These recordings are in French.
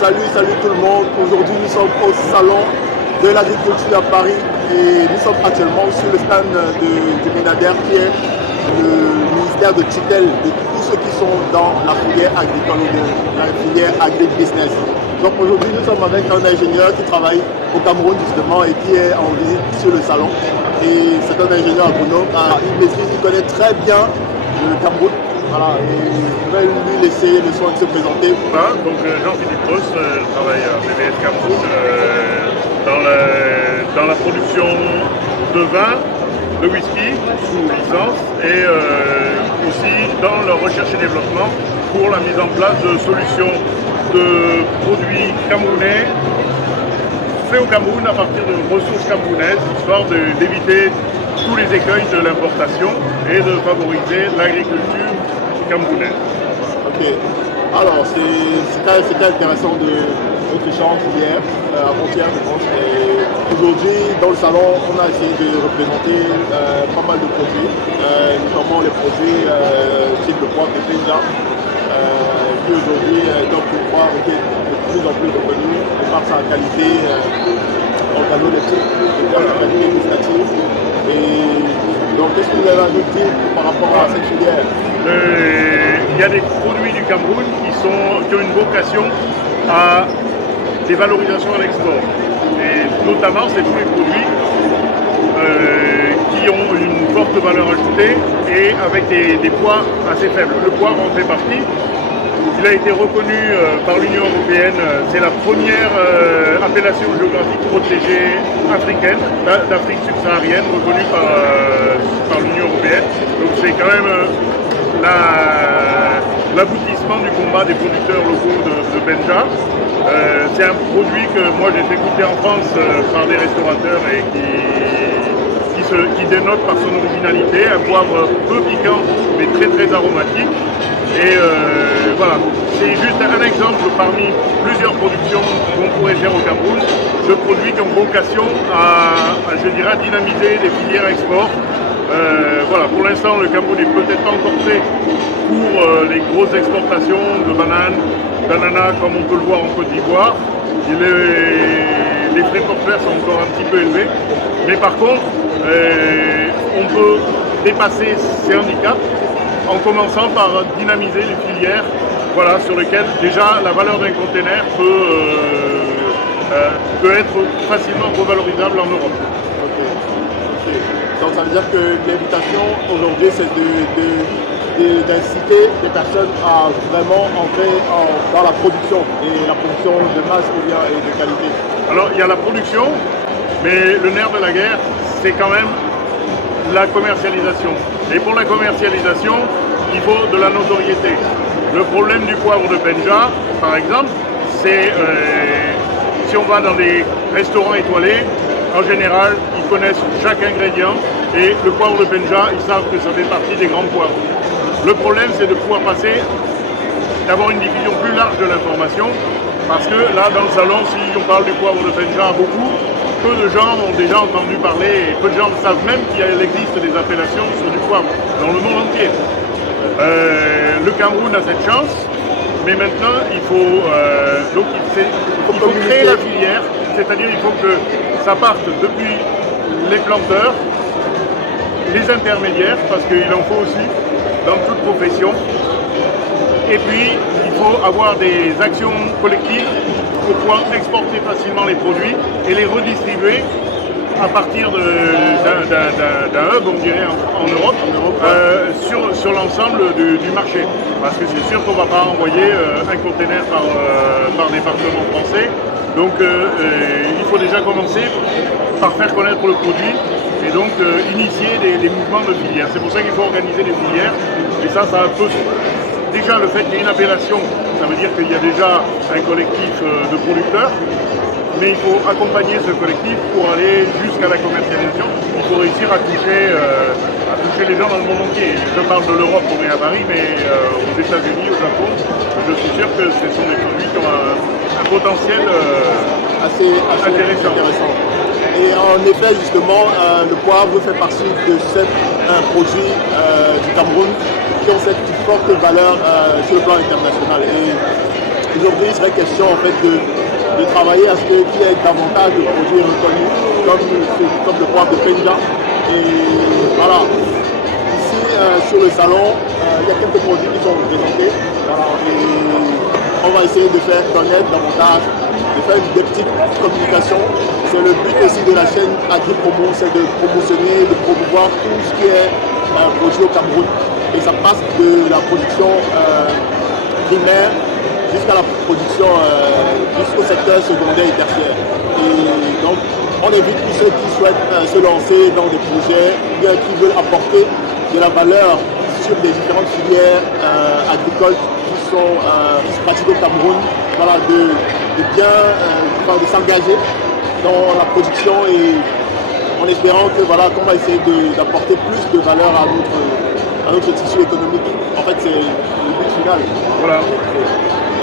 Salut tout le monde. Aujourd'hui, nous sommes au salon de l'agriculture à Paris et nous sommes actuellement sur le stand du MENADER qui est le ministère de tutelle de tous ceux qui sont dans la filière agricole ou de la filière agri-business. Donc aujourd'hui, nous sommes avec un ingénieur qui travaille au Cameroun justement et qui est en visite sur le salon. Et c'est un ingénieur agronome, il connaît très bien le Cameroun. Voilà, et je vais lui laisser le soin de se présenter. Donc Jean-Philippe Ross, je travaille à BVS Cameroun dans la production de vin, de whisky sous licence et aussi dans la recherche et développement pour la mise en place de solutions de produits camerounais faits au Cameroun à partir de ressources camerounaises, histoire d'éviter tous les écueils de l'importation et de favoriser l'agriculture camerounaise. Ok. Alors, c'était intéressant de notre échange hier, avant-hier, je pense. Et aujourd'hui, dans le salon, on a essayé de représenter pas mal de produits, notamment les produits type de poivre de Benja, qui aujourd'hui doivent pouvoir être de plus en plus reconnus par sa qualité organoleptique, par sa qualité gustative. Et donc, qu'est-ce que vous avez à nous dire par rapport à cette filière? Il y a des produits du Cameroun qui ont une vocation à des valorisations à l'export. Et notamment, c'est tous les produits qui ont une forte valeur ajoutée et avec des poids assez faibles. Le poivre en fait partie. Il a été reconnu par l'Union européenne, c'est la première appellation géographique protégée africaine, d'Afrique subsaharienne, reconnue par l'Union européenne. Donc c'est quand même l'aboutissement du combat des producteurs locaux de Benja. C'est un produit que moi j'ai fait goûter en France par des restaurateurs et qui dénote par son originalité, un poivre peu piquant mais très très aromatique. Et voilà, c'est juste un exemple parmi plusieurs productions qu'on pourrait faire au Cameroun, de produits qui ont vocation à je dirais, dynamiser les filières export. Voilà, pour l'instant, le Cameroun n'est peut-être pas encore prêt pour les grosses exportations de bananes, d'ananas, comme on peut le voir en Côte d'Ivoire. Les frais portuaires sont encore un petit peu élevés. Mais par contre, on peut dépasser ces handicaps en commençant par dynamiser les filières, voilà, sur lesquelles déjà la valeur d'un container peut être facilement revalorisable en Europe. Okay. Donc ça veut dire que l'invitation aujourd'hui c'est d'inciter les personnes à vraiment entrer dans la production, et la production de masse ou bien et de qualité. Alors il y a la production, mais le nerf de la guerre c'est quand même la commercialisation. Et pour la commercialisation, il faut de la notoriété. Le problème du poivre de Benja, par exemple, c'est si on va dans des restaurants étoilés, en général, ils connaissent chaque ingrédient et le poivre de Benja, ils savent que ça fait partie des grands poivres. Le problème, c'est de pouvoir d'avoir une diffusion plus large de l'information, parce que là, dans le salon, si on parle du poivre de Benja beaucoup, peu de gens ont déjà entendu parler, et peu de gens savent même qu'il existe des appellations sur du poivre dans le monde entier. Le Cameroun a cette chance, mais maintenant il faut créer la filière, c'est-à-dire il faut que ça parte depuis les planteurs, les intermédiaires, parce qu'il en faut aussi dans toute profession, et puis il faut avoir des actions collectives pour pouvoir exporter facilement les produits et les redistribuer à partir d'un hub, on dirait, en Europe, sur l'ensemble du marché. Parce que c'est sûr qu'on ne va pas envoyer un conteneur par département français. Donc il faut déjà commencer par faire connaître le produit et donc initier des mouvements de filière. C'est pour ça qu'il faut organiser des filières. Et ça peut... Déjà, le fait qu'il y ait une appellation, ça veut dire qu'il y a déjà un collectif de producteurs. Mais il faut accompagner ce collectif pour aller jusqu'à la commercialisation. Il faut réussir à toucher les gens dans le monde entier. Je parle de l'Europe, on est à Paris, mais aux États-Unis, au Japon, je suis sûr que ce sont des produits qui ont un potentiel assez intéressant. Et en effet, justement, le poivre fait partie de ces produits du Cameroun qui ont cette forte valeur sur le plan international. Et Aujourd'hui, il serait question en fait de travailler à ce qu'il y ait davantage de produits reconnus, comme le poivre de Penja. Et voilà, ici sur le salon, il y a quelques produits qui sont représentés. Voilà, et on va essayer de faire connaître davantage, de faire des petites communications. C'est le but aussi de la chaîne AgriPromo, c'est de promotionner, de promouvoir tout ce qui est produit au Cameroun. Et ça passe de la production primaire jusqu'à la production, jusqu'au secteur secondaire et tertiaire. Et donc, on évite tous ceux qui souhaitent se lancer dans des projets, bien qui veulent apporter de la valeur sur des différentes filières agricoles qui se pratiquent au Cameroun, voilà, de s'engager dans la production et en espérant que voilà, qu'on va essayer d'apporter plus de valeur à notre tissu économique. En fait, c'est le but final. Voilà.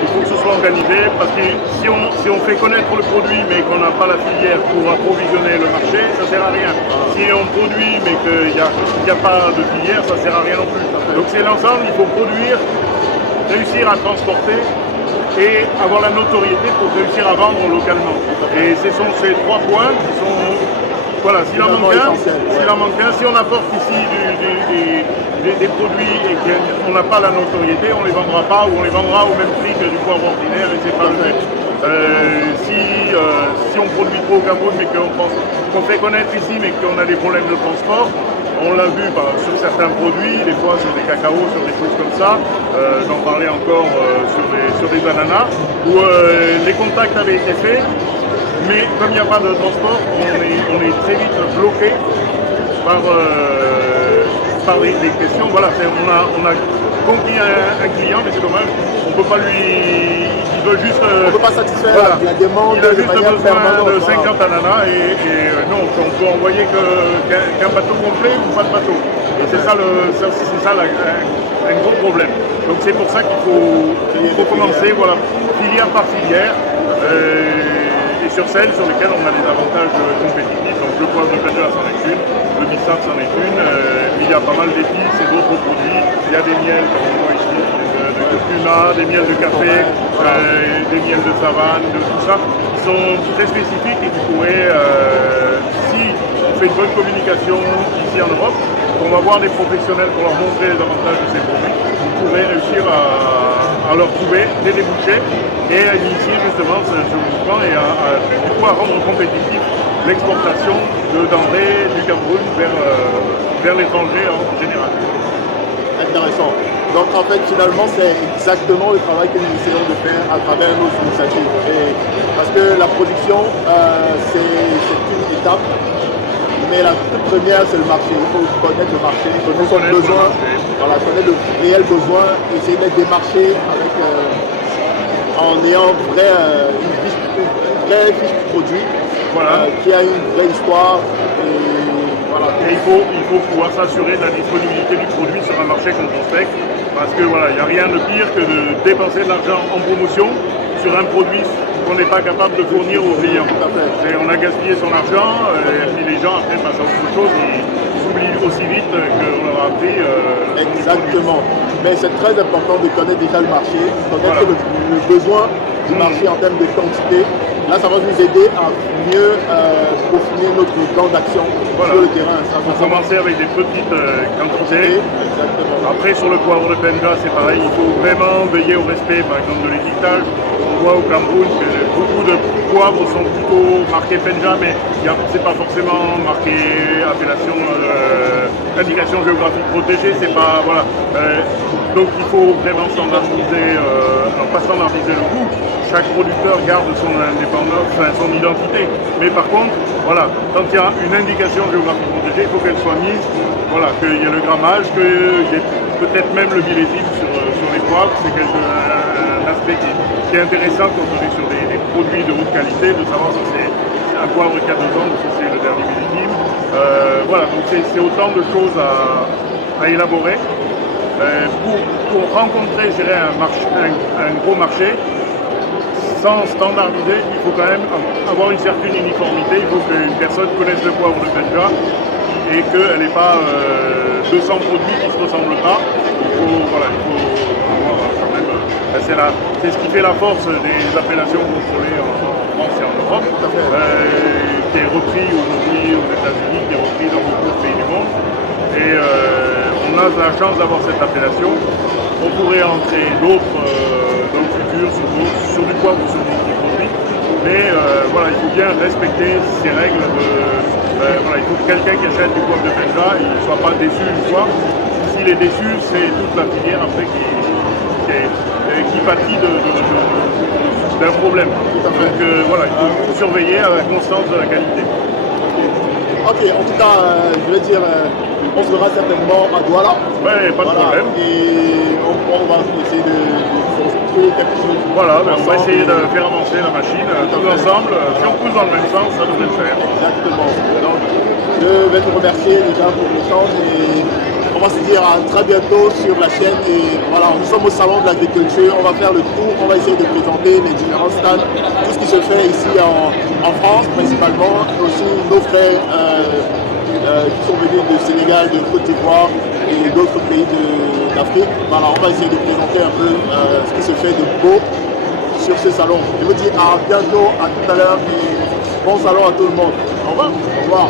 Il faut que ce soit organisé parce que si on fait connaître le produit mais qu'on n'a pas la filière pour approvisionner le marché, ça ne sert à rien. Si on produit mais qu'il n'y a pas de filière, ça ne sert à rien non plus. Donc c'est l'ensemble, il faut produire, réussir à transporter et avoir la notoriété pour réussir à vendre localement. Et ce sont ces trois points qui sont... Voilà, s'il en manque un, si on apporte ici des produits et qu'on n'a pas la notoriété, on ne les vendra pas ou on les vendra au même prix que du poivre ordinaire et c'est pas le but. Si on produit trop au Cameroun mais qu'on fait connaître ici mais qu'on a des problèmes de transport, on l'a vu sur certains produits, des fois sur des cacaos, sur des choses comme ça, j'en parlais encore sur des ananas, où les contacts avaient été faits. Mais comme il n'y a pas de transport, on est très vite bloqué par des questions. Voilà, on a conquis un client, mais c'est dommage. On ne peut pas lui... Il veut juste... on ne peut pas satisfaire la demande. Il a juste besoin de 50 ananas et non, on peut envoyer qu'un bateau complet ou pas de bateau. Et c'est ça, un gros problème. Donc c'est pour ça qu'il faut commencer, voilà, filière par filière. Et sur celles sur lesquelles on a des avantages compétitifs. Donc le poivre de Penja c'en est une, le bissap c'en est une, il y a pas mal d'épices et d'autres produits. Il y a des miels comme on voit ici, de curcuma, des miels de café, des miels de savane, de tout ça, qui sont très spécifiques et qui pourraient, si on fait une bonne communication ici en Europe, on va voir des professionnels pour leur montrer les avantages de ces produits, vous pourrez réussir à leur trouver des débouchés et à initier justement ce mouvement et à rendre compétitif l'exportation de denrées du Cameroun vers l'étranger en général. Intéressant. Donc en fait finalement c'est exactement le travail que nous essayons de faire à travers nos initiatives. Parce que la production c'est une étape, mais la toute première c'est le marché. Il faut connaître le marché, connaître son besoin, voilà, connaître le réel besoin, essayer d'être démarché avec en ayant une vraie fiche produit, voilà, qui a une vraie histoire. Voilà. Et il faut pouvoir s'assurer de la disponibilité du produit sur un marché qu'on respecte, parce que voilà, il n'y a rien de pire que de dépenser de l'argent en promotion sur un produit qu'on n'est pas capable de fournir aux clients. On a gaspillé son argent et puis les gens après passent à autre chose, ils oublient aussi vite qu'on leur a appris. Exactement. Mais c'est très important de connaître déjà le marché, connaître le besoin du marché en termes de quantité. Là, ça va nous aider à mieux peaufiner notre plan d'action sur le terrain. Il faut commencer avec des petites quantités. Exactement. Après, sur le poivre de Penja, c'est pareil. Il faut vraiment veiller au respect, par exemple, de l'étiquetage. On voit au Cameroun que beaucoup de poivres sont plutôt marqués Penja, mais c'est pas forcément marqué appellation, indication géographique protégée. C'est pas, voilà. Donc, il faut vraiment standardiser, pas standardiser le goût. Chaque producteur garde son indépendance, son identité. Mais par contre, voilà, quand il y a une indication géographique protégée, il faut qu'elle soit mise, voilà, qu'il y ait le grammage, qu'il y ait peut-être même le billettique sur les poivres. C'est un aspect qui est intéressant quand on est sur des produits de haute qualité, de savoir si c'est un poivre qui a 2 ans ou si c'est le dernier millésime. Voilà, donc c'est autant de choses à élaborer. Pour rencontrer, je dirais, un gros marché, sans standardiser, il faut quand même avoir une certaine uniformité. Il faut qu'une personne connaisse le poivre de Penja et qu'elle n'ait pas 200 produits qui ne se ressemblent pas. Il faut avoir quand même C'est ce qui fait la force des appellations contrôlées en France et en Europe, qui est repris aujourd'hui aux États-Unis, qui est repris dans beaucoup de pays du monde. Et on a la chance d'avoir cette appellation. On pourrait en créer d'autres dans le futur, sur du poivre ou sur d'autres produits. Mais voilà, il faut bien respecter ces règles. Voilà, il faut que quelqu'un qui achète du poivre de Penza, il ne soit pas déçu une fois. S'il est déçu, c'est toute la filière après qui pâtit d'un problème. Donc voilà, il faut surveiller à la constance de la qualité. Ok, en tout cas, je vais dire, on se verra certainement à Douala. Ouais, pas de problème. Et on va essayer de trouver quelque chose. Voilà, on va essayer de faire avancer la machine tous ensemble. Si on pousse dans le même sens, ça devrait le faire. Exactement. Donc, je vais te remercier déjà pour l'échange et on va se dire à très bientôt sur la chaîne. Et voilà, nous sommes au salon de l'agriculture, on va faire le tour, on va essayer de présenter les différents stands, tout ce qui se fait ici en France principalement, et aussi nos frères qui sont venus du Sénégal, de Côte d'Ivoire et d'autres pays d'Afrique. Voilà, on va essayer de présenter un peu ce qui se fait de beau sur ce salon. Je vous dis à bientôt, à tout à l'heure et bon salon à tout le monde. Au revoir. Au revoir.